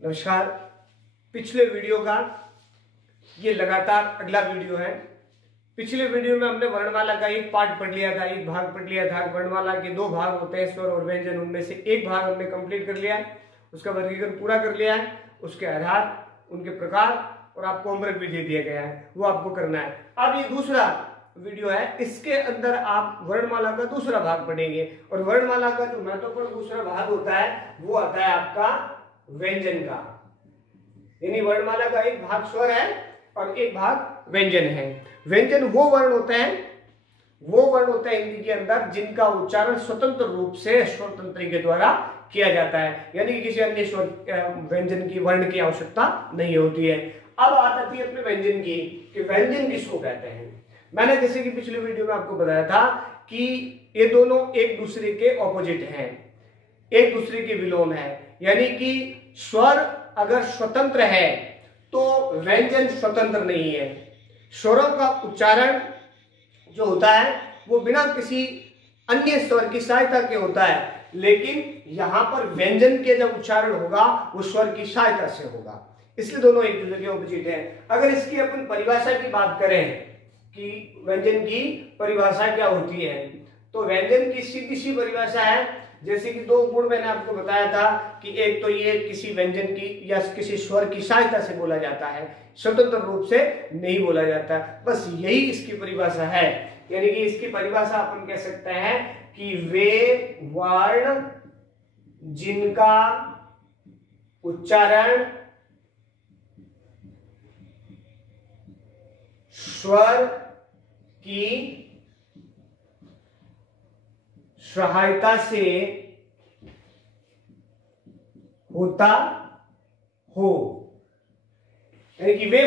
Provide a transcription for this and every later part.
नमस्कार। पिछले वीडियो का ये लगातार अगला वीडियो है। पिछले वीडियो में हमने वर्णमाला का एक पार्ट पढ़ लिया था, एक भाग पढ़ लिया था। वर्णमाला के दो भाग होते हैं, स्वर और व्यंजन। उनमें से एक भाग हमने कंप्लीट कर लिया है, उसका वर्गीकरण पूरा कर लिया है, उसके आधार, उनके प्रकार, और आपको होमवर्क भी दे दिया गया है, वो आपको करना है। अब ये दूसरा वीडियो है, इसके अंदर आप वर्णमाला का दूसरा भाग पढ़ेंगे। और वर्णमाला का जो महत्वपूर्ण दूसरा भाग होता है वो आता है आपका व्यंजन का। यानी वर्णमाला का एक भाग स्वर है और एक भाग व्यंजन है। व्यंजन वो वर्ण होते हैं हिंदी के अंदर जिनका उच्चारण स्वतंत्र रूप से स्वतंत्र के द्वारा किया जाता है, यानी कि किसी अन्य स्वर व्यंजन की वर्ण की आवश्यकता नहीं होती है। अब बात आती है अपने व्यंजन की कि व्यंजन किसको कहते हैं। मैंने जैसे कि पिछले वीडियो में आपको बताया था कि ये दोनों एक दूसरे के ऑपोजिट हैं, एक दूसरे के विलोम है। यानी कि स्वर अगर स्वतंत्र है तो व्यंजन स्वतंत्र नहीं है। स्वरों का उच्चारण जो होता है वो बिना किसी अन्य स्वर की सहायता के होता है, लेकिन यहां पर व्यंजन के जब उच्चारण होगा वो स्वर की सहायता से होगा, इसलिए दोनों एक दूसरे के ऑपोजिट है। अगर इसकी अपन परिभाषा की बात करें कि व्यंजन की परिभाषा क्या होती है, तो व्यंजन की सीधी सी परिभाषा है, जैसे कि दो गुण मैंने आपको बताया था कि एक तो ये किसी व्यंजन की या किसी स्वर की सहायता से बोला जाता है, स्वतंत्र रूप से नहीं बोला जाता। बस यही इसकी परिभाषा है। यानी कि इसकी परिभाषा अपन कह सकते हैं कि वे वर्ण जिनका उच्चारण स्वर की सहायता से होता हो, यानी कि वे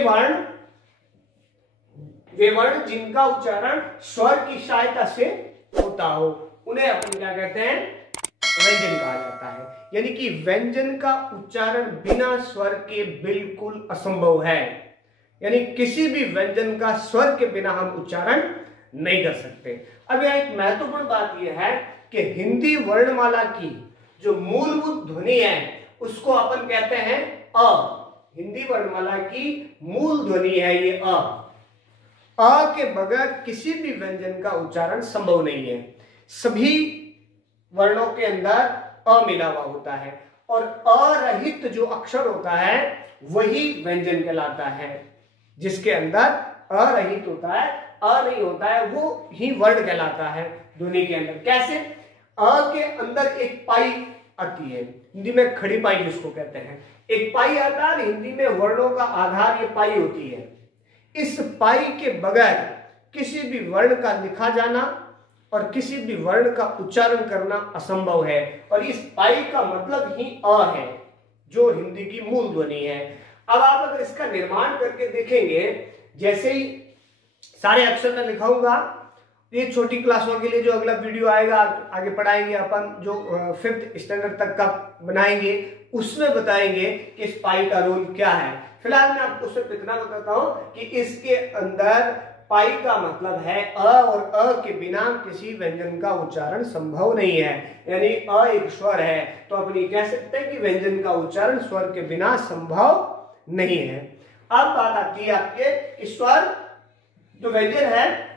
वर्ण जिनका उच्चारण स्वर की सहायता से होता हो, उन्हें अपन क्या कहते हैं, व्यंजन कहा जाता है। यानी कि व्यंजन का उच्चारण बिना स्वर के बिल्कुल असंभव है। यानी किसी भी व्यंजन का स्वर के बिना हम उच्चारण नहीं कर सकते। अब यह एक महत्वपूर्ण बात यह है कि हिंदी वर्णमाला की जो मूलभूत ध्वनि है उसको अपन कहते हैं अ। हिंदी वर्णमाला की मूल ध्वनि है ये अ। अ के बगैर किसी भी व्यंजन का उच्चारण संभव नहीं है। सभी वर्णों के अंदर अ मिला हुआ होता है और अरहित जो अक्षर होता है वही व्यंजन कहलाता है। जिसके अंदर अरहित होता है, अ नहीं होता है, वो ही वर्ण कहलाता है ध्वनि के अंदर। कैसे? अ के अंदर एक पाई आती है, हिंदी में खड़ी पाई जिसको कहते हैं, एक पाई आता है। हिंदी में वर्णों का आधार ये पाई होती है। इस पाई के बगैर किसी भी वर्ण का लिखा जाना और किसी भी वर्ण का उच्चारण करना असंभव है। और इस पाई का मतलब ही अ है, जो हिंदी की मूल ध्वनि है। अब आप अगर इसका निर्माण करके देखेंगे, जैसे ही सारे अक्षर मैं लिखाऊंगा, ये छोटी क्लासों के लिए जो अगला वीडियो आएगा आगे पढ़ाएंगे अपन, जो 5th स्टैंडर्ड तक का बनाएंगे, उसमें बताएंगे कि इस पाई का रोल क्या है। फिलहाल मैं आपको सिर्फ इतना बताता हूं कि इसके अंदर पाई का मतलब है अ, और अ के बिना किसी व्यंजन का उच्चारण संभव नहीं है। यानी अ एक स्वर है, तो अपन ये कह सकते हैं कि व्यंजन का उच्चारण स्वर के बिना संभव नहीं है। अब बात आती है आपके कि स्वर जो व्यंजन है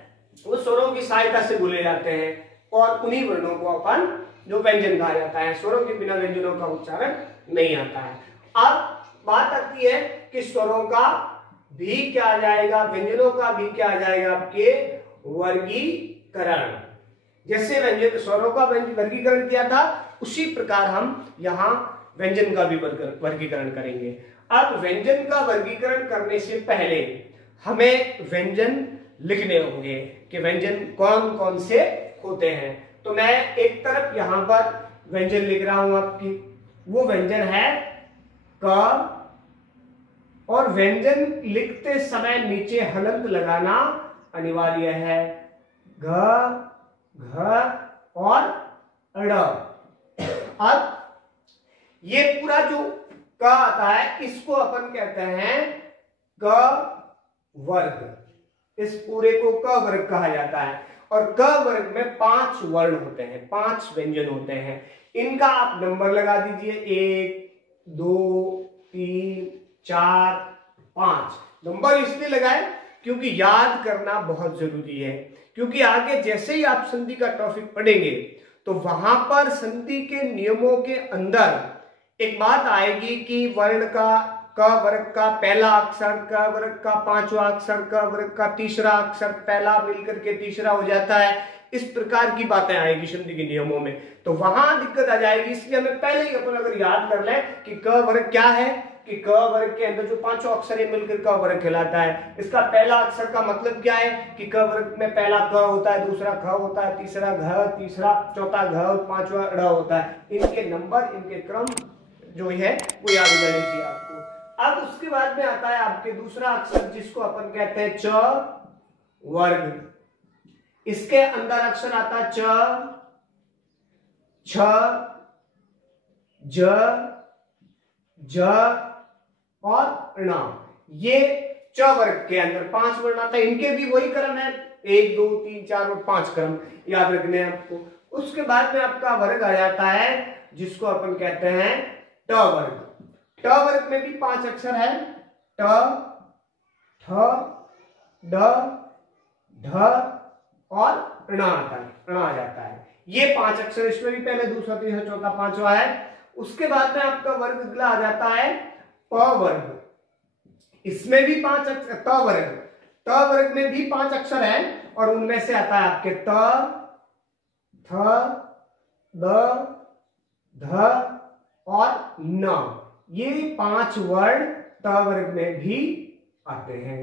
वो स्वरों की सहायता से बोले जाते हैं और उन्हीं वर्णों को अपन जो व्यंजन कहा जाता है। स्वरों के बिना व्यंजनों का उच्चारण नहीं आता है। अब बात आती है कि स्वरों का भी क्या आ जाएगा, व्यंजनों का भी क्या आ जाएगा, आपके वर्गीकरण। जैसे व्यंजन स्वरों का वर्गीकरण किया था, उसी प्रकार हम यहाँ व्यंजन का भी वर्गीकरण करेंगे। अब व्यंजन का वर्गीकरण करने से पहले हमें व्यंजन लिखने होंगे कि व्यंजन कौन कौन से होते हैं। तो मैं एक तरफ यहां पर व्यंजन लिख रहा हूं आपकी, वो व्यंजन है क, और व्यंजन लिखते समय नीचे हलंत लगाना अनिवार्य है। घ, घ और ड़। अब ये पूरा जो क आता है इसको अपन कहते हैं क वर्ग। इस पूरे को क वर्ग कहा जाता है। और क वर्ग में 5 वर्ण होते हैं, 5 व्यंजन होते हैं। इनका आप नंबर लगा दीजिए, 1, 2, 4, 5 नंबर इसलिए लगाए क्योंकि याद करना बहुत जरूरी है, क्योंकि आगे जैसे ही आप संधि का टॉपिक पढ़ेंगे तो वहां पर संधि के नियमों के अंदर एक बात आएगी कि वर्ण का क वर्ग का पहला अक्षर, क वर्ग का पांचवा अक्षर, क वर्ग का तीसरा अक्षर, पहला मिलकर के तीसरा हो जाता है। इस प्रकार की बातें आएगी संधि के नियमों में, तो वहां दिक्कत आ जाएगी। इसलिए हमें पहले ही अपन अगर याद कर लें कि क वर्ग क्या है, कि क वर्ग के अंदर जो पांचों अक्षर है मिलकर क वर्ग कहलाता है। इसका पहला अक्षर का मतलब क्या है कि क वर्ग में पहला क होता है, दूसरा ख होता है, तीसरा घ, तीसरा चौथा घ और पांचवा ड़ होता है। इनके नंबर, इनके क्रम जो है वो याद हो जाने चाहिए आपको। अब उसके बाद में आता है आपके दूसरा अक्षर जिसको अपन कहते हैं च वर्ग। इसके अंदर अक्षर आता है च, छ, ज, ज और ण। ये च वर्ग के अंदर 5 वर्ण आता है। इनके भी वही क्रम है, 1, 2, 3, 4 और 5 क्रम याद रखने हैं आपको। उसके बाद में आपका वर्ग आ जाता है जिसको अपन कहते हैं ट वर्ग। ट वर्ग में भी 5 अक्षर है, ट, ठ, ड, ढ और ण आता है, ण आ जाता है। ये 5 अक्षर, इसमें भी पहले दूसरा, तीसरा, चौथा, पांचवा है। उसके बाद में आपका वर्ग अगला आ जाता है प वर्ग। इसमें भी 5 अक्षर, त वर्ग। त वर्ग में भी 5 अक्षर है और उनमें से आता है आपके त, थ, द, ध और न। ये 5 वर्ण त वर्ग में भी आते हैं।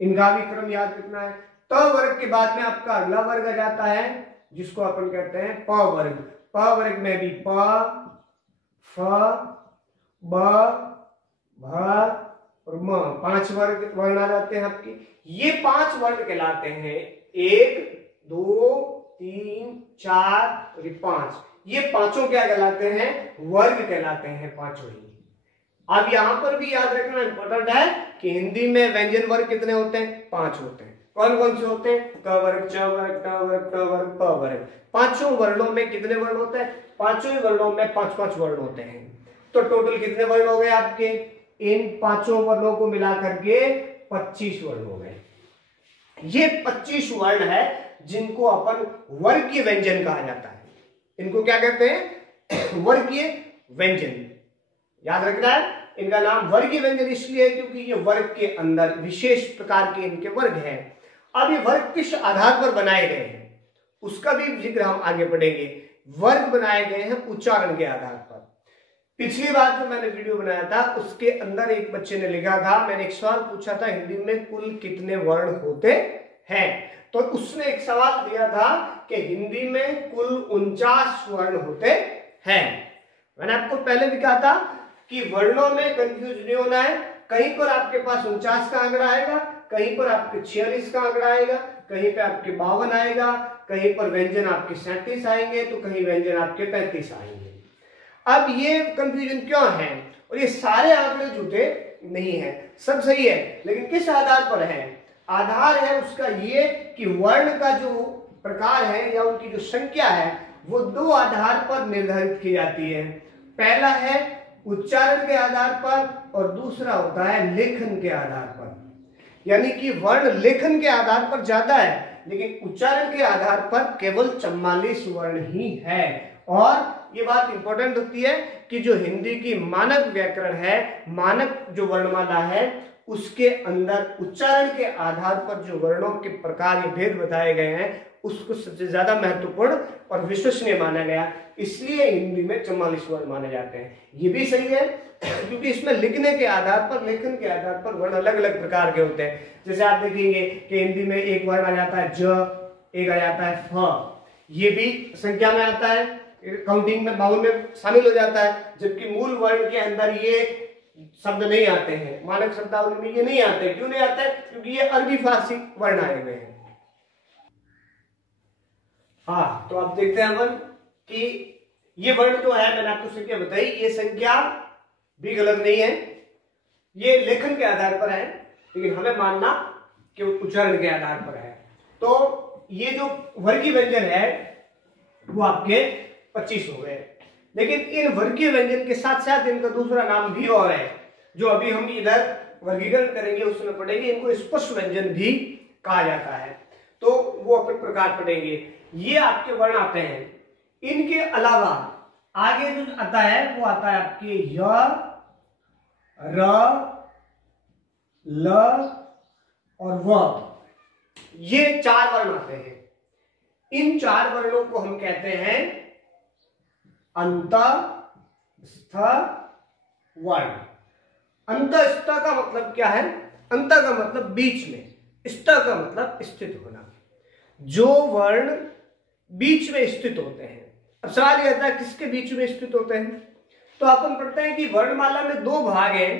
इनका भी क्रम याद रखना है। त वर्ग के बाद में आपका अगला वर्ग आ जाता है जिसको अपन कहते हैं प वर्ग। प वर्ग में भी प, फ, ब, भ और म 5 वर्ग वर्ण आ जाते हैं आपके। ये 5 वर्ण कहलाते हैं 1, 2, 3, 4 और 5। ये पांचों क्या कहलाते हैं, वर्ग कहलाते हैं, पांचों ही। अब यहां पर भी याद रखना इंपॉर्टेंट है कि हिंदी में व्यंजन वर्ग कितने होते हैं, 5 होते हैं। कौन कौन से होते हैं, क वर्ग, च वर्ग, ट वर्ग, ट वर्ग, प वर्ग। पांचों वर्णों में कितने वर्ण होते हैं, पांचों ही वर्णों में 5-5 वर्ण होते हैं। तो टोटल कितने वर्ण हो गए आपके, इन पांचों वर्णों को मिलाकर के 25 वर्ण हो गए। ये 25 वर्ण है जिनको अपन वर्गीय व्यंजन कहा जाता है। इनको क्या कहते हैं, वर्गीय व्यंजन। याद रखना है, इनका नाम वर्गीय व्यंजन इसलिए है क्योंकि ये वर्ग के अंदर विशेष प्रकार के इनके वर्ग हैं। अब ये वर्ग किस आधार पर बनाए गए हैं उसका भी जिक्र हम आगे पढ़ेंगे। वर्ग बनाए गए हैं उच्चारण के आधार पर। पिछली बार जो मैंने वीडियो बनाया था उसके अंदर एक बच्चे ने लिखा था, मैंने एक सवाल पूछा था हिंदी में कुल कितने वर्ण होते हैं, तो उसने एक सवाल दिया था कि हिंदी में कुल 49 वर्ण होते हैं। मैंने आपको पहले भी कहा था कि वर्णों में कंफ्यूज नहीं होना है। कहीं पर आपके पास 49 का आंकड़ा आएगा, कहीं पर आपके 46 का आंकड़ा आएगा, कहीं पे आपके 52 आएगा, कहीं पर व्यंजन आपके 37 आएंगे, तो कहीं व्यंजन आपके 35 आएंगे। अब ये कंफ्यूजन क्यों है, और ये सारे आंकड़े झूठे नहीं है, सब सही है, लेकिन किस आधार पर है, आधार है उसका ये कि वर्ण का जो प्रकार है या उनकी जो संख्या है वो 2 आधार पर निर्धारित की जाती है। पहला है उच्चारण के आधार पर और दूसरा होता है लेखन के आधार पर। यानी कि वर्ण लेखन के आधार पर ज्यादा है लेकिन उच्चारण के आधार पर केवल 44 वर्ण ही है। और ये बात इंपॉर्टेंट होती है कि जो हिंदी की मानक व्याकरण है, मानक जो वर्णमाला है, उसके अंदर उच्चारण के आधार पर जो वर्णों के प्रकार या भेद बताए गए हैं उसको सबसे ज्यादा महत्वपूर्ण और विश्वसनीय माना गया, इसलिए हिंदी में 44 वर्ण माने जाते हैं। ये भी सही है क्योंकि इसमें लिखने के आधार पर, लेखन के आधार पर वर्ण अलग अलग प्रकार के होते हैं। जैसे आप देखेंगे कि हिंदी में एक वर्ण आ जाता है ज, एक आ जाता है फ, ये भी संख्या में आता है, काउंटिंग में 52 में शामिल हो जाता है, जबकि मूल वर्ण के अंदर ये शब्द नहीं आते हैं, मानक शब्दावली में ये नहीं आते। क्यों नहीं आते, क्योंकि ये अरबी फारसी वर्ण आए हुए हैं। हाँ, तो आप देखते हैं अपन कि ये वर्ण जो है, मैंने आपको संख्या बताई, ये संख्या भी गलत नहीं है, ये लेखन के आधार पर है, लेकिन हमें मानना कि उच्चारण के आधार पर है। तो ये जो वर्गीय व्यंजन है वो आपके 25 हो गए। लेकिन इन वर्गीय व्यंजन के साथ साथ इनका दूसरा नाम भी और है, जो अभी हम इधर वर्गीकरण करेंगे उसमें पढ़ेंगे, इनको स्पर्श व्यंजन भी कहा जाता है। तो वो अपने प्रकार पढ़ेंगे। ये आपके वर्ण आते हैं। इनके अलावा आगे जो आता है वो आता है आपके य, र, ल और व। ये 4 वर्ण आते हैं। इन 4 वर्णों को हम कहते हैं अंतस्थ वर्ण। अंतस्थ का मतलब क्या है? अंत का मतलब बीच में, स्थ का मतलब स्थित होना। जो वर्ण बीच में स्थित होते हैं। अब सवाल यह आता है किसके बीच में स्थित होते हैं? तो अपन पढ़ते हैं कि वर्णमाला में 2 भाग हैं,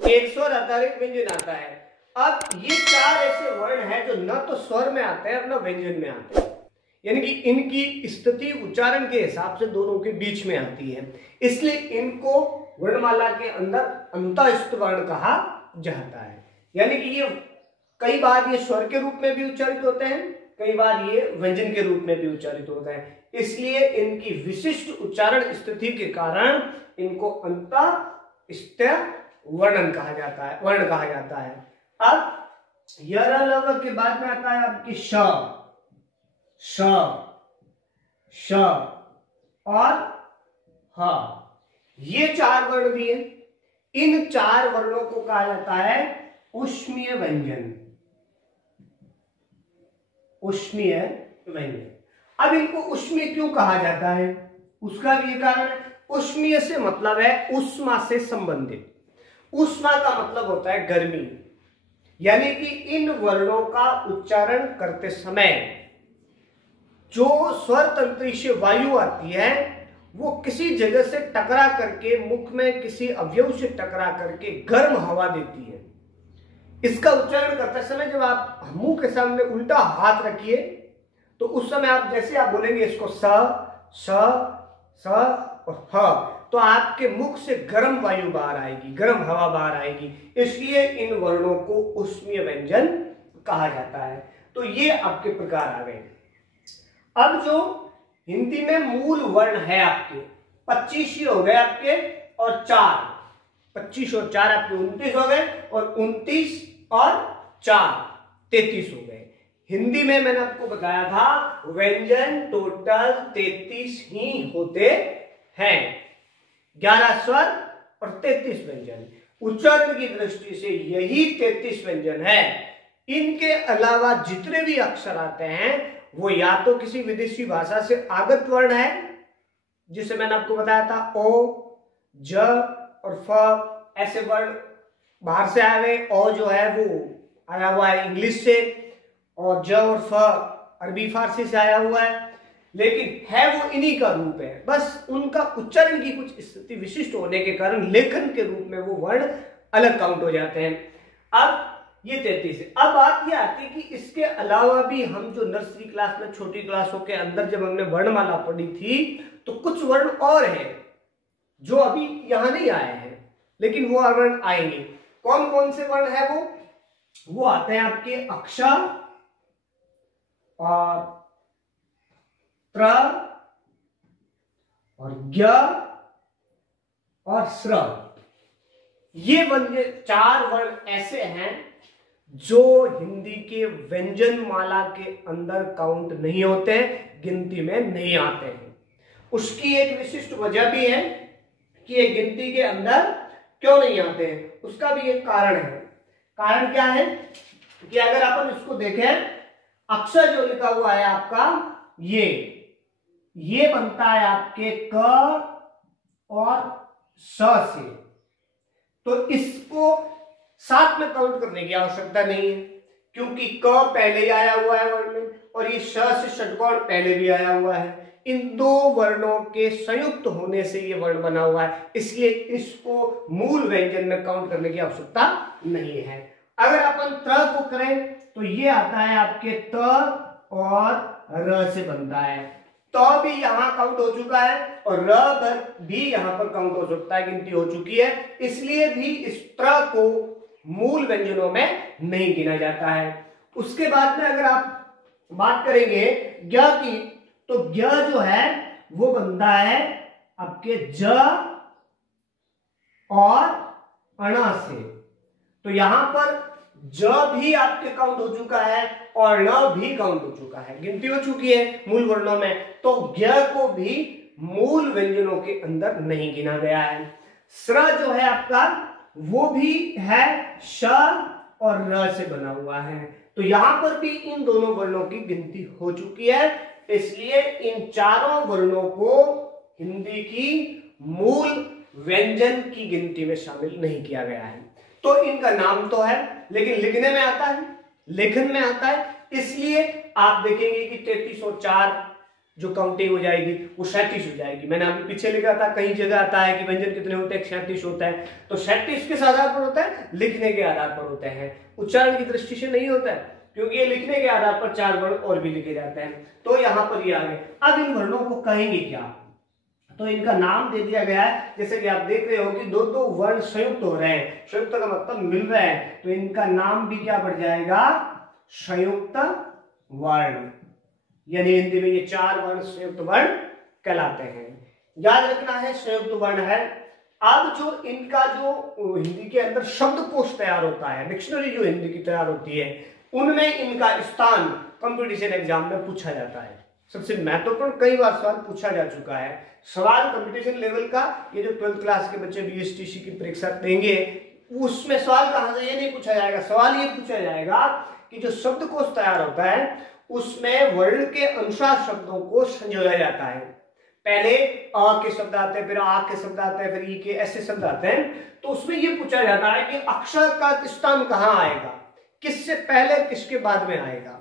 एक स्वर आता है, एक व्यंजन आता है। अब ये 4 ऐसे वर्ण हैं जो न तो स्वर में आते हैं और न व्यंजन में आते हैं, यानी कि इनकी स्थिति उच्चारण के हिसाब से दोनों के बीच में आती है, इसलिए इनको वर्णमाला के अंदर अंतस्थ वर्ण कहा जाता है। यानी कि ये कई बार ये स्वर के रूप में भी उच्चारित होते हैं, कई बार ये व्यंजन के रूप में भी उच्चारित होते हैं, इसलिए इनकी विशिष्ट उच्चारण स्थिति के कारण इनको अंतस्थ वर्ण कहा जाता है। अब य के बाद में आता है आपकी श, श और ह। ये 4 वर्ण भी हैं। इन 4 वर्णों को कहा जाता है ऊष्मीय व्यंजन। ऊष्मीय व्यंजन। अब इनको ऊष्मीय क्यों कहा जाता है? उसका भी कारण है। ऊष्मीय से मतलब है ऊष्मा से संबंधित। ऊष्मा का मतलब होता है गर्मी, यानी कि इन वर्णों का उच्चारण करते समय जो स्वर तंत्री से वायु आती है वो किसी जगह से टकरा करके मुख में किसी अवयव से टकरा करके गर्म हवा देती है। इसका उच्चारण करते समय जब आप मुंह के सामने उल्टा हाथ रखिए तो उस समय आप जैसे आप बोलेंगे इसको स और ह, तो आपके मुख से गर्म वायु बाहर आएगी, गर्म हवा बाहर आएगी, इसलिए इन वर्णों को ऊष्मीय व्यंजन कहा जाता है। तो ये आपके प्रकार आ गए। अब जो हिंदी में मूल वर्ण है आपके 25 ही हो गए आपके, और 4, 25 और 4 आपके 29 हो गए, और 29 और 4 33 हो गए। हिंदी में मैंने आपको बताया था व्यंजन टोटल 33 ही होते हैं, 11 स्वर और 33 व्यंजन। उच्चारण की दृष्टि से यही 33 व्यंजन है। इनके अलावा जितने भी अक्षर आते हैं वो या तो किसी विदेशी भाषा से आगत वर्ण है, जिसे मैंने आपको बताया था ओ, ज और फ, ऐसे वर्ण बाहर से आए हुए। ओ जो है वो आया हुआ है इंग्लिश से, और ज और फ अरबी फारसी से आया हुआ है, लेकिन है वो इन्हीं का रूप है। बस उनका उच्चारण की कुछ स्थिति विशिष्ट होने के कारण लेखन के रूप में वो वर्ण अलग काउंट हो जाते हैं। अब ये 33 है। अब बात ये आती है कि इसके अलावा भी हम जो नर्सरी क्लास में छोटी क्लासों के अंदर जब हमने वर्णमाला पढ़ी थी तो कुछ वर्ण और हैं जो अभी यहां नहीं आए हैं, लेकिन वो वर्ण आएंगे। कौन कौन से वर्ण है वो आते हैं आपके अक्षर और त्र और ज्ञ और स्र। ये 4 वर्ण ऐसे हैं जो हिंदी के व्यंजन माला के अंदर काउंट नहीं होते हैं, गिनती में नहीं आते हैं। उसकी एक विशिष्ट वजह भी है कि ये गिनती के अंदर क्यों नहीं आते हैं, उसका भी एक कारण है। कारण क्या है कि अगर अपन इसको देखें, अक्षर जो लिखा हुआ है आपका ये बनता है आपके क और स से, तो इसको साथ में काउंट करने की आवश्यकता नहीं है, क्योंकि क पहले ही आया हुआ है वर्ण में और ये श से षट्कोण पहले भी आया हुआ है। इन 2 वर्णों के संयुक्त होने से ये वर्ण बना हुआ है, इसलिए इसको मूल व्यंजन में काउंट करने की आवश्यकता नहीं है। अगर अपन त्र को करें तो ये आता है आपके त और र से बनता है। तो भी यहां काउंट हो चुका है और र भी यहां पर काउंट हो सकता है, गिनती हो चुकी है, इसलिए भी इस त्र को मूल व्यंजनों में नहीं गिना जाता है। उसके बाद में अगर आप बात करेंगे ज्ञ की, तो ज्ञ जो है वो बनता है आपके ज और अणा से। तो यहां पर ज भी आपके काउंट हो चुका है और ण भी काउंट हो चुका है, गिनती हो चुकी है मूल वर्णों में। तो ज्ञ को भी मूल व्यंजनों के अंदर नहीं गिना गया है। स्र जो है आपका वो भी है श और र से बना हुआ है। तो यहां पर भी इन दोनों वर्णों की गिनती हो चुकी है, इसलिए इन चारों वर्णों को हिंदी की मूल व्यंजन की गिनती में शामिल नहीं किया गया है। तो इनका नाम तो है लेकिन लिखने में आता है, लेखन में आता है, इसलिए आप देखेंगे कि 3304 जो काउंटिंग हो जाएगी वो 37 हो जाएगी। मैंने अभी पीछे लिखा था, कहीं जगह आता है कि व्यंजन कितने होते हैं, 37 होता है। तो 37 किस आधार पर होता है? लिखने के आधार पर होते हैं, उच्चारण की दृष्टि से नहीं होता है, क्योंकि ये लिखने के आधार पर 4 वर्ण और भी लिखे जाते हैं। तो यहां पर ये आ गए। अब इन वर्णों को कहेंगे क्या? तो इनका नाम दे दिया गया है, जैसे कि आप देख रहे हो कि दो वर्ण संयुक्त हो रहे हैं, संयुक्त का मतलब मिल रहा है, तो इनका नाम भी क्या बढ़ जाएगा? संयुक्त वर्ण। यानी हिंदी में ये 4 वर्ण संयुक्त वर्ण कहलाते हैं। याद रखना है संयुक्त वर्ण है। अब जो इनका जो हिंदी के अंदर शब्दकोश तैयार होता है, डिक्शनरी जो हिंदी की तैयार होती है, उनमें इनका स्थान कंपटीशन एग्जाम में पूछा जाता है। सबसे महत्वपूर्ण कई बार सवाल पूछा जा चुका है। सवाल कंपटीशन लेवल का, ये जो 12th क्लास के बच्चे बीएसटीसी की परीक्षा देंगे उसमें सवाल कहां से ये नहीं पूछा जाएगा। सवाल ये पूछा जाएगा कि जो शब्दकोश तैयार होता है उसमें वर्ण के अनुसार शब्दों को संजोया जाता है। पहले अ के शब्द आते हैं, फिर आ के शब्द आते हैं, फिर ई के, ऐसे शब्द आते हैं। तो उसमें यह पूछा जाता है कि अक्षर का स्थान कहां आएगा, किससे पहले किसके बाद में आएगा।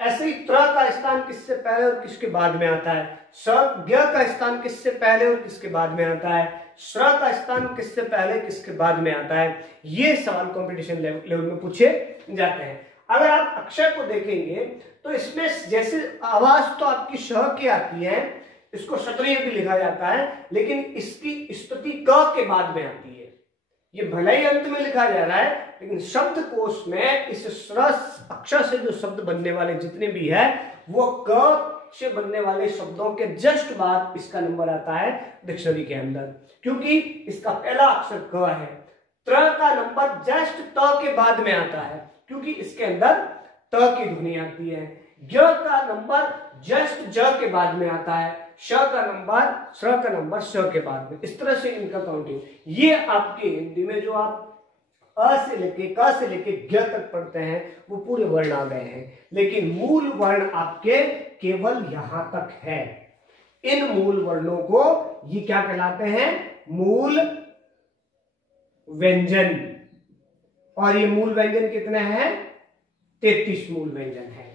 ऐसे ही त्र का स्थान किससे पहले और किसके बाद में आता है, ज्ञ का स्थान किससे पहले और किसके बाद में आता है, श्र का स्थान किससे पहले किसके बाद में आता है। ये सवाल कंपटीशन लेवल में पूछे जाते हैं। अगर आप अक्षर को देखेंगे तो इसमें जैसे आवाज तो आपकी श की आती है, इसको क्षत्रिय भी लिखा जाता है, लेकिन इसकी स्थिति क के बाद में आती है। ये भले ही अंत में लिखा जा रहा है, लेकिन शब्दकोश में इस अक्षर से जो शब्द बनने वाले जितने भी है वो क से बनने वाले शब्दों के जस्ट बाद इसका नंबर आता है डिक्शनरी के अंदर, क्योंकि इसका पहला अक्षर क है। त्र का नंबर जस्ट त के बाद में आता है, क्योंकि इसके अंदर त की ध्वनि आती है। ज्ञ का नंबर जस्ट ज के बाद में आता है, श का नंबर श्र का नंबर स के बाद में। इस तरह से इनका काउंटिंग। ये आपके हिंदी में जो आप अ से लेके क से लेके ज्ञ तक पढ़ते हैं वो पूरे वर्ण आ गए हैं, लेकिन मूल वर्ण आपके केवल यहां तक है। इन मूल वर्णों को ये क्या कहलाते हैं? मूल व्यंजन। और ये मूल व्यंजन कितने हैं? 33 मूल व्यंजन है।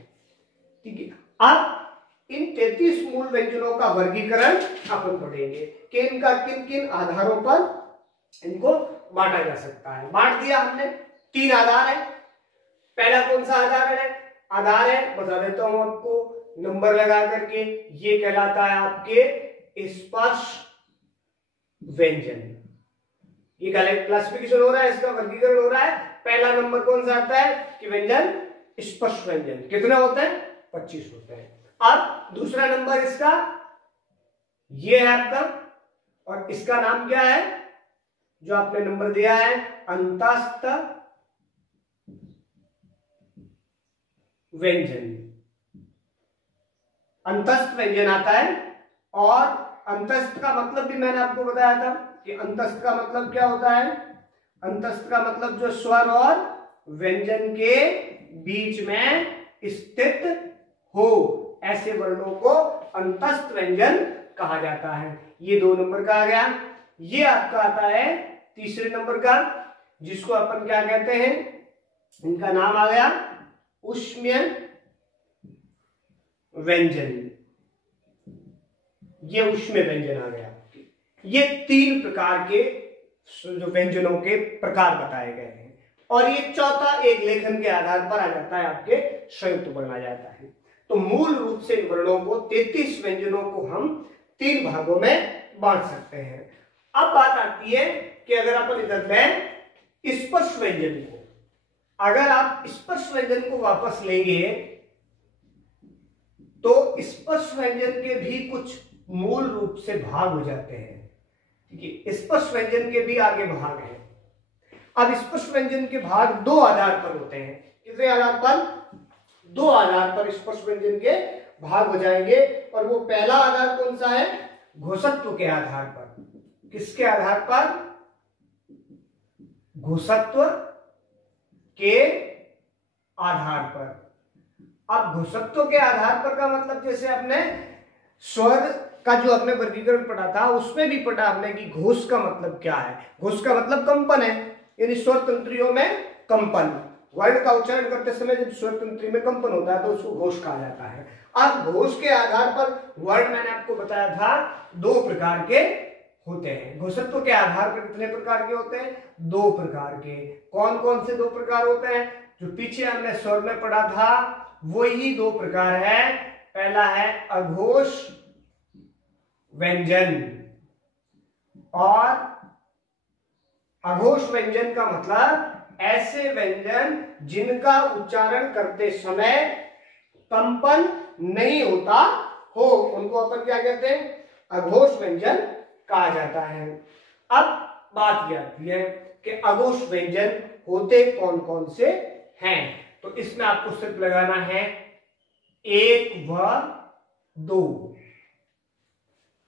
ठीक है। अब इन 33 मूल व्यंजनों का वर्गीकरण अपन पढ़ेंगे कि इनका किन किन आधारों पर इनको बांटा जा सकता है। बांट दिया हमने, 3 आधार है। पहला कौन सा आधार है? आधार है, बता देता हूं आपको नंबर लगा करके, ये कहलाता है आपके स्पर्श व्यंजन। ये क्लासिफिकेशन हो रहा है, इसका वर्गीकरण हो रहा है। पहला नंबर कौन सा आता है कि व्यंजन स्पर्श व्यंजन। कितने होते हैं? 25 होते हैं। अब दूसरा नंबर इसका ये है आपका, और इसका नाम क्या है जो आपने नंबर दिया है? अंतस्थ व्यंजन। अंतस्थ व्यंजन आता है। और अंतस्थ का मतलब भी मैंने आपको बताया था कि अंतस्थ का मतलब क्या होता है? अंतस्थ का मतलब जो स्वर और व्यंजन के बीच में स्थित हो, ऐसे वर्णों को अंतस्थ व्यंजन कहा जाता है। ये 2 नंबर का आ गया। ये आपका आता है तीसरे नंबर का, जिसको अपन क्या कहते हैं? इनका नाम आ गया ऊष्म्य व्यंजन। ये ऊष्म्य व्यंजन आ गया। ये 3 प्रकार के जो व्यंजनों के प्रकार बताए गए हैं। और ये चौथा एक लेखन के आधार पर आ जाता है, आपके संयुक्त वर्ण आ जाता है। तो मूल रूप से इन वर्णों को 33 व्यंजनों को हम 3 भागों में बांट सकते हैं। अब बात आती है कि अगर अपन इधर लें स्पर्श व्यंजन को, अगर आप स्पर्श व्यंजन को वापस लेंगे तो स्पर्श व्यंजन के भी कुछ मूल रूप से भाग हो जाते हैं। ठीक है, स्पर्श व्यंजन के भी आगे भाग है। अब स्पर्श व्यंजन के भाग दो आधार पर होते हैं। कितने आधार पर? दो आधार पर स्पर्श व्यंजन के भाग हो जाएंगे। और वो पहला आधार कौन सा है? घोषत्व के आधार पर। किसके आधार पर? घोषत्व के आधार पर। अब घोषत्व के आधार पर का मतलब जैसे आपने स्वर का जो आपने वर्गीकरण पढ़ा था उसमें भी पढ़ा आपने कि घोष का मतलब क्या है। घोष का मतलब कंपन है, यानी स्वर तंत्रियों में कंपन। वर्ण का उच्चारण करते समय जब स्वर तंत्री में कंपन होता है तो उसको घोष कहा जाता है। अब घोष के आधार पर वर्ण मैंने आपको बताया था दो प्रकार के होते हैं। घोषत्व के आधार पर कितने प्रकार के होते हैं? दो प्रकार के। कौन कौन से दो प्रकार होते हैं? जो पीछे हमने स्वर में पढ़ा था वही दो प्रकार है। पहला है अघोष व्यंजन, और अघोष व्यंजन का मतलब ऐसे व्यंजन जिनका उच्चारण करते समय कंपन नहीं होता हो, उनको अपन क्या कहते हैं? अघोष व्यंजन कहा जाता है। अब बात यह आती है कि अघोष व्यंजन होते कौन कौन से हैं। तो इसमें आपको सिर्फ लगाना है 1 व 2।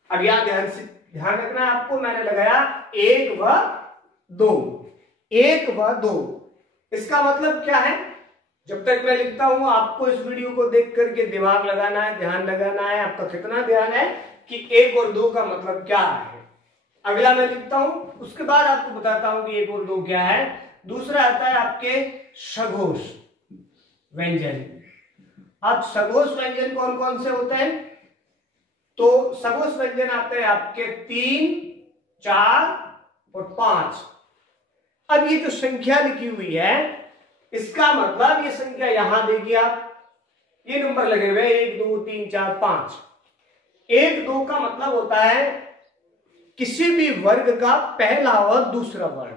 अब यहां ध्यान रखना है आपको, मैंने लगाया 1 व 2। 1 व 2 इसका मतलब क्या है? जब तक मैं लिखता हूं आपको इस वीडियो को देख करके दिमाग लगाना है, ध्यान लगाना है। आपका कितना ध्यान है कि 1 और 2 का मतलब क्या है। अगला मैं लिखता हूं, उसके बाद आपको बताता हूं कि 1 और 2 क्या है। दूसरा आता है आपके सघोष व्यंजन। अब सघोष व्यंजन कौन कौन से होते हैं? तो सघोष व्यंजन आते हैं आपके 3, 4 और 5। अब ये जो संख्या लिखी हुई है इसका मतलब ये संख्या यहां देखिए आप, ये नंबर लगे हुए 1 2 3 4 5। 1 2 का मतलब होता है किसी भी वर्ग का पहला और दूसरा वर्ण।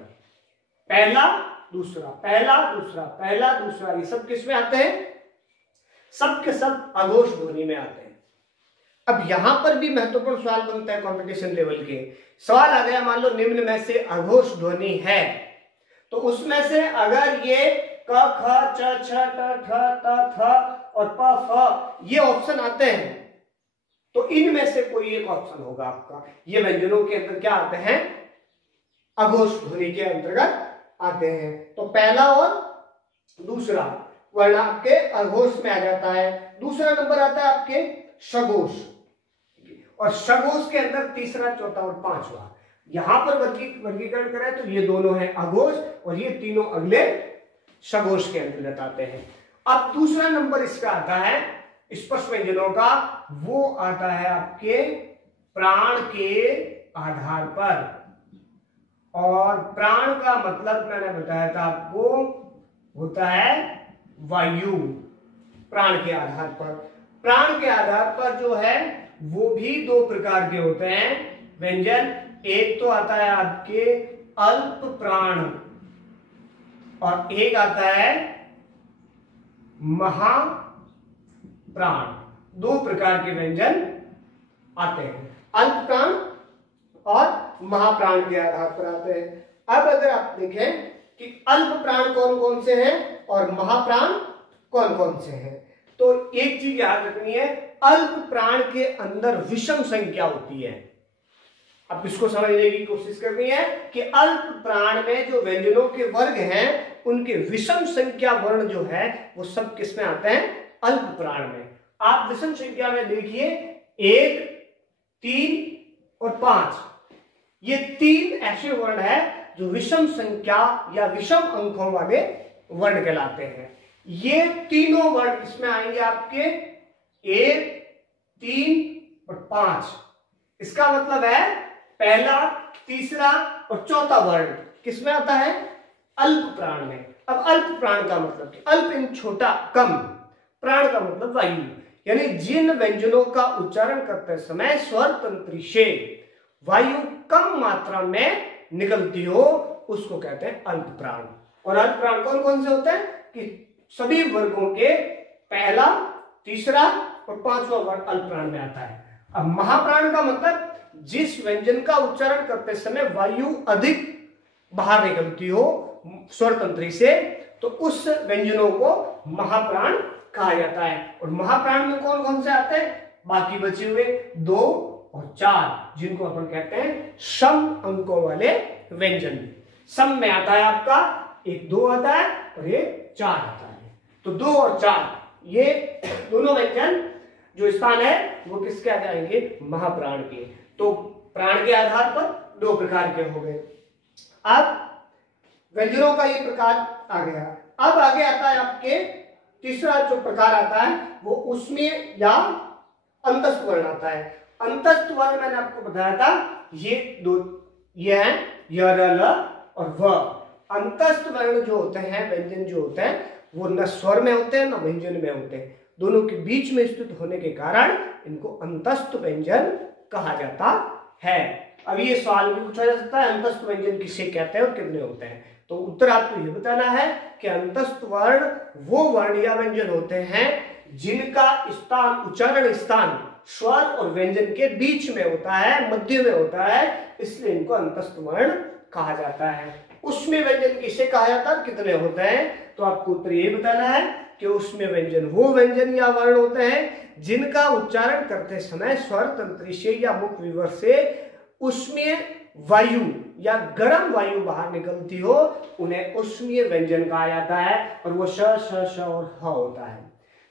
पहला दूसरा, पहला दूसरा, पहला दूसरा, ये सब किस में आते हैं? सब के सब अघोष ध्वनि में आते हैं। अब यहां पर भी महत्वपूर्ण सवाल बनता है कंपटीशन लेवल के। सवाल आ गया, मान लो निम्न में से अघोष ध्वनि है, तो उसमें से अगर ये क ख च छ ट ठ त थ और प फ ये ऑप्शन आते हैं तो इनमें से कोई एक ऑप्शन होगा आपका। ये व्यंजनों के अंदर क्या आते हैं? अघोष ध्वनि के अंतर्गत आते हैं। तो पहला और दूसरा वर्ण आपके अघोष में आ जाता है। दूसरा नंबर आता है आपके सघोष, और सघोष के अंदर तीसरा, चौथा और पांचवा। यहां पर वर्गीकरण करें तो ये दोनों हैं अघोष और ये तीनों अगले सघोष के अंतर्गत आते हैं। अब दूसरा नंबर इसका आता है स्पर्श व्यंजनों का, वो आता है आपके प्राण के आधार पर। और प्राण का मतलब मैंने बताया था आपको होता है वायु। प्राण के आधार पर, प्राण के आधार पर जो है वो भी दो प्रकार के होते हैं व्यंजन। एक तो आता है आपके अल्प प्राण और एक आता है महाप्राण। दो प्रकार के व्यंजन आते हैं, अल्प प्राण और महाप्राण के आधार पर आते हैं। अब अगर आप देखें कि अल्प प्राण कौन कौन से हैं और महाप्राण कौन कौन से हैं, तो एक चीज याद रखनी है, अल्प प्राण के अंदर विषम संख्या होती है। अब इसको समझने की कोशिश करनी है कि अल्प प्राण में जो व्यंजनों के वर्ग हैं उनके विषम संख्या वर्ण जो है वो सब किस में आते हैं? अल्प प्राण में। आप विषम संख्या में देखिए 1, 3 और 5, ये 3 ऐसे वर्ण है जो विषम संख्या या विषम अंकों वाले वर्ण कहलाते हैं। ये तीनों वर्ण इसमें आएंगे आपके 1, 3 और 5। इसका मतलब है पहला, तीसरा और चौथा वर्ण किसमें आता है? अल्प प्राण में। अब अल्प प्राण का मतलब, अल्प इन छोटा, कम, प्राण का मतलब वायु, यानी जिन व्यंजनों का उच्चारण करते समय स्वर तंत्री से वायु कम मात्रा में निकलती हो उसको कहते हैं अल्प प्राण। और अल्प प्राण कौन कौन से होते हैं? कि सभी वर्गों के पहला, तीसरा और पांचवा वर्ण अल्प प्राण में आता है। अब महाप्राण का मतलब जिस व्यंजन का उच्चारण करते समय वायु अधिक बाहर निकलती हो स्वर तंत्री से, तो उस व्यंजनों को महाप्राण कहा जाता है। और महाप्राण में कौन कौन से आते हैं? बाकी बचे हुए 2 और 4, जिनको अपन कहते हैं सम अंकों वाले व्यंजन। सम में आता है आपका एक 2 आता है और एक 4 आता है। तो 2 और 4 ये दोनों व्यंजन जो स्थान है वो किसके आ जाएंगे? महाप्राण के। तो प्राण के आधार पर 2 प्रकार के हो गए। अब व्यंजनों का ये प्रकार आ गया। अब आगे आता है आपके तीसरा जो प्रकार आता है वो उसमें या अंतस्थ वर्ण आता है। अंतस्थ वर्ण मैंने आपको बताया था ये 2, ये है य, र, ल और व। अंतस्थ वर्ण जो होते हैं, व्यंजन जो होते हैं, वो न स्वर में होते हैं न व्यंजन में होते हैं, दोनों के बीच में स्थित होने के कारण इनको अंतस्थ व्यंजन कहा जाता है। अब ये सवाल भी पूछा जा सकता है, अंतस्थ व्यंजन किसे कहते हैं और कितने होते हैं? तो उत्तर आपको ये बताना है कि अंतस्थ वर्ण वो वर्ण या व्यंजन होते हैं जिनका स्थान, उच्चारण स्थान स्वर और व्यंजन के बीच में होता है, मध्य में होता है, इसलिए इनको अंतस्थ वर्ण कहा जाता है। उसमें व्यंजन किसे कहा जाता है, कितने होते हैं? तो आपको उत्तर ये बताना है कि उसमें व्यंजन वो व्यंजन या वर्ण होते हैं जिनका उच्चारण करते समय स्वर तंत्री से या मुख विवर से उसमें वायु या गर्म वायु बाहर निकलती हो, उन्हें उष्मीय व्यंजन कहा जाता है। और वो श, श, श और ह होता है।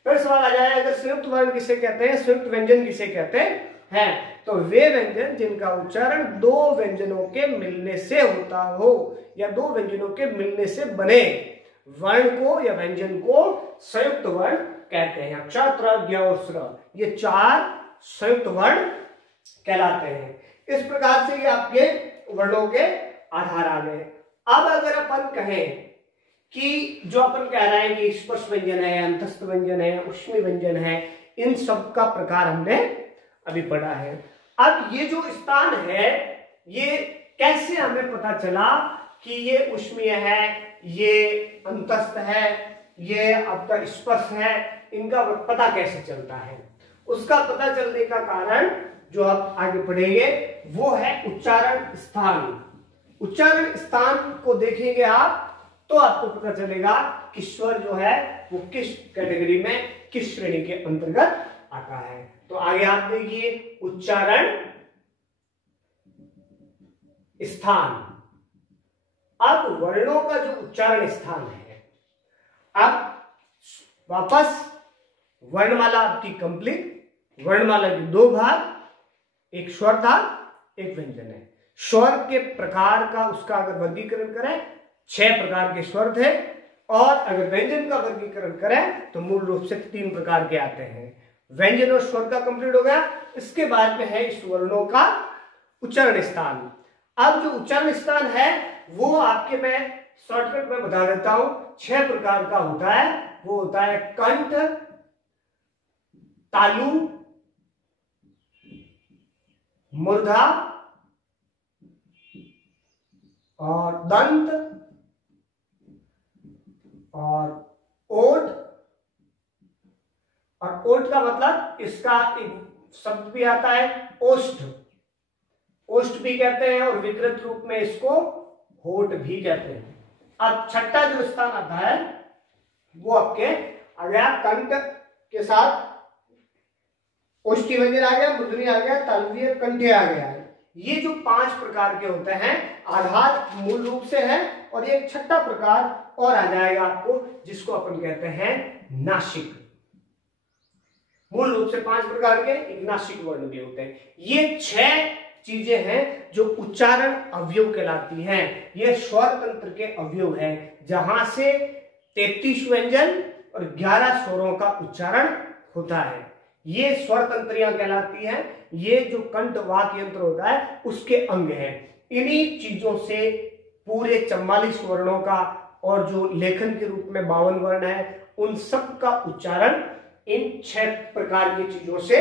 फिर सवाल आ जाए, अगर संयुक्त वर्ण किसे कहते हैं, संयुक्त व्यंजन किसे कहते हैं? तो वे व्यंजन जिनका उच्चारण 2 व्यंजनों के मिलने से होता हो या 2 व्यंजनों के मिलने से बने वर्ण को या व्यंजन को संयुक्त वर्ण कहते हैं। अक्षर, त्र, ज्ञ और स्र, ये 4 संयुक्त वर्ण कहलाते हैं। इस प्रकार से ये आपके वर्णों के आधार आ गए। अब अगर अपन कहें कि जो अपन कह रहे हैं कि स्पर्श व्यंजन है, अंतस्थ व्यंजन है, ऊष्मी व्यंजन है, इन सब का प्रकार हमने अभी पढ़ा है। अब ये जो स्थान है, ये कैसे हमें पता चला कि ये ऊष्मीय है, ये अंतस्थ है, ये आपका स्पर्श है, इनका पता कैसे चलता है? उसका पता चलने का कारण जो आप आगे पढ़ेंगे वो है उच्चारण स्थान। उच्चारण स्थान को देखेंगे आप तो आपको पता चलेगा कि स्वर जो है वो किस कैटेगरी में, किस श्रेणी के अंतर्गत आता है। तो आगे आप देखिए उच्चारण स्थान। अब वर्णों का जो उच्चारण स्थान है, अब वापस वर्णमाला आपकी कंप्लीट। वर्णमाला के 2 भाग, एक स्वर था, एक व्यंजन है। स्वर के प्रकार का उसका अगर वर्गीकरण करें 6 प्रकार के स्वर थे, और अगर व्यंजन का वर्गीकरण करें तो मूल रूप से 3 प्रकार के आते हैं। व्यंजन और स्वर का कंप्लीट हो गया। इसके बाद में है इस वर्णों का उच्चारण स्थान। अब जो उच्चारण स्थान है वो आपके मैं शॉर्टकट में बता देता हूं, 6 प्रकार का होता है। वो होता है कंठ, तालु, मूर्धा और दंत और ओठ। और ओठ का मतलब इसका एक शब्द भी आता है ओष्ठ, ओष्ठ भी कहते हैं, और विकृत रूप में इसको होठ भी कहते हैं। अब छठा जो स्थान आता है वो आपके आ गया कंठ के साथ ओष्ठी व्यंजन आ गया, मुद्री आ गया, तालव्य, कंठ्य आ गया। ये जो 5 प्रकार के होते हैं आधार मूल रूप से है, और एक छठा प्रकार और आ जाएगा आपको जिसको अपन कहते हैं नासिक। मूल रूप से 5 प्रकार के एक नासिक वर्ण भी होते हैं। ये 6 चीजें हैं जो उच्चारण अवयव कहलाती हैं। ये स्वर तंत्र के अवयव हैं जहां से 33 व्यंजन और 11 स्वरों का उच्चारण होता है। ये स्वर तंत्रियां कहलाती हैं। ये जो कंठ वाक यंत्र होता है उसके अंग हैं। इन्हीं चीजों से पूरे 44 वर्णों का और जो लेखन के रूप में 52 वर्ण है उन सब का उच्चारण इन 6 प्रकार की चीजों से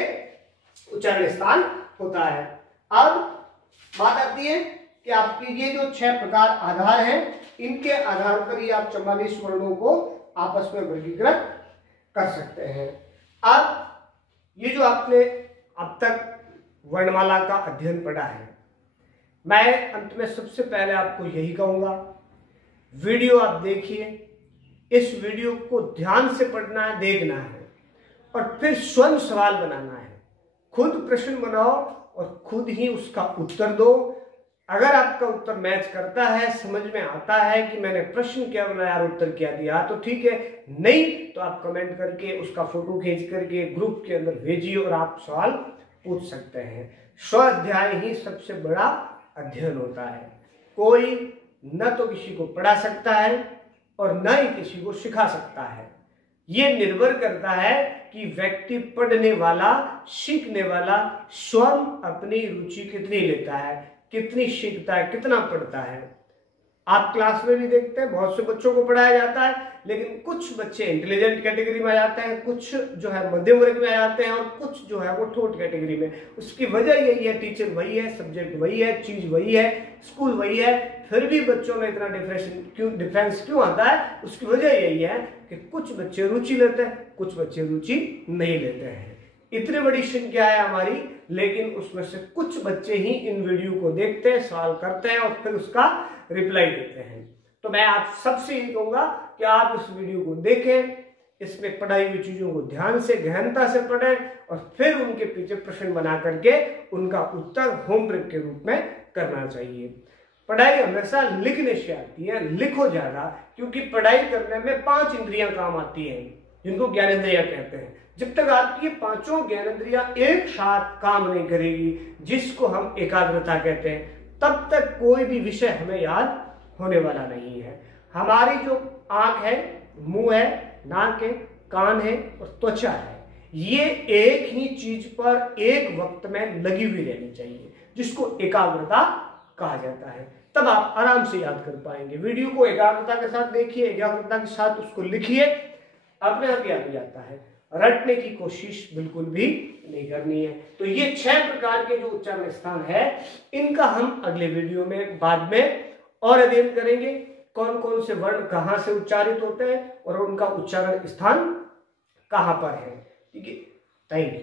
उच्चारण स्थान होता है। अब बात आती है कि आपकी ये जो 6 प्रकार आधार हैं, इनके आधार पर ही आप 44 वर्णों को आपस में वर्गीकृत कर सकते हैं। अब ये जो आपने अब तक वर्णमाला का अध्ययन पढ़ा है, मैं अंत में सबसे पहले आपको यही कहूंगा, वीडियो आप देखिए, इस वीडियो को ध्यान से पढ़ना है, देखना है और फिर स्वयं सवाल बनाना है। खुद प्रश्न बनाओ और खुद ही उसका उत्तर दो। अगर आपका उत्तर मैच करता है, समझ में आता है कि मैंने प्रश्न क्या बनाया और उत्तर क्या दिया, तो ठीक है, नहीं तो आप कमेंट करके उसका फोटो खींच करके ग्रुप के अंदर भेजिए और आप सवाल पूछ सकते हैं। स्वाध्याय ही सबसे बड़ा अध्ययन होता है। कोई न तो किसी को पढ़ा सकता है और न ही किसी को सिखा सकता है। ये निर्भर करता है कि व्यक्ति पढ़ने वाला, सीखने वाला स्वयं अपनी रुचि कितनी लेता है, कितनी सीखता है, कितना पढ़ता है। आप क्लास में भी देखते हैं बहुत से बच्चों को पढ़ाया जाता है, लेकिन कुछ बच्चे इंटेलिजेंट कैटेगरी में आ जाते हैं, कुछ जो है मध्यम वर्ग में आ जाते हैं और कुछ जो है वो ठोट कैटेगरी में। उसकी वजह यही है, टीचर वही है, सब्जेक्ट वही है, चीज वही है, स्कूल वही है, फिर भी बच्चों में इतना डिफरेंस क्यों आता है? उसकी वजह यही है कि कुछ बच्चे रुचि लेते हैं, कुछ बच्चे रुचि नहीं लेते हैं। इतनी बड़ी संख्या है हमारी, लेकिन उसमें से कुछ बच्चे ही इन वीडियो को देखते हैं, सवाल करते हैं और फिर उसका रिप्लाई देते हैं। तो मैं आप सबसे यही कहूंगा कि आप इस वीडियो को देखें, इसमें पढ़ाई हुई चीजों को ध्यान से, गहनता से पढ़ें और फिर उनके पीछे प्रश्न बना करके उनका उत्तर होमवर्क के रूप में करना चाहिए। पढ़ाई हमेशा लिखने से आती है, लिखो ज्यादा, क्योंकि पढ़ाई करने में 5 इंद्रियां काम आती हैं, जिनको ज्ञानेंद्रियां कहते हैं। जब तक आपकी ये 5 ज्ञानेंद्रियां एक साथ काम नहीं करेगी, जिसको हम एकाग्रता कहते हैं, तब तक कोई भी विषय हमें याद होने वाला नहीं है। हमारी जो आंख है, मुंह है, नाक है, कान है और त्वचा है, ये एक ही चीज पर एक वक्त में लगी हुई रहनी चाहिए, जिसको एकाग्रता कहा जाता है। तब आप आराम से याद कर पाएंगे। वीडियो को एकाग्रता के साथ देखिए, एकाग्रता के साथ उसको लिखिए, अपने आप याद हो जाता है। रटने की कोशिश बिल्कुल भी नहीं करनी है। तो ये 6 प्रकार के जो उच्चारण स्थान है, इनका हम अगले वीडियो में बाद में और अध्ययन करेंगे। कौन कौन से वर्ण कहां से उच्चारित होते हैं और उनका उच्चारण स्थान कहां पर है। ठीक है, थैंक यू।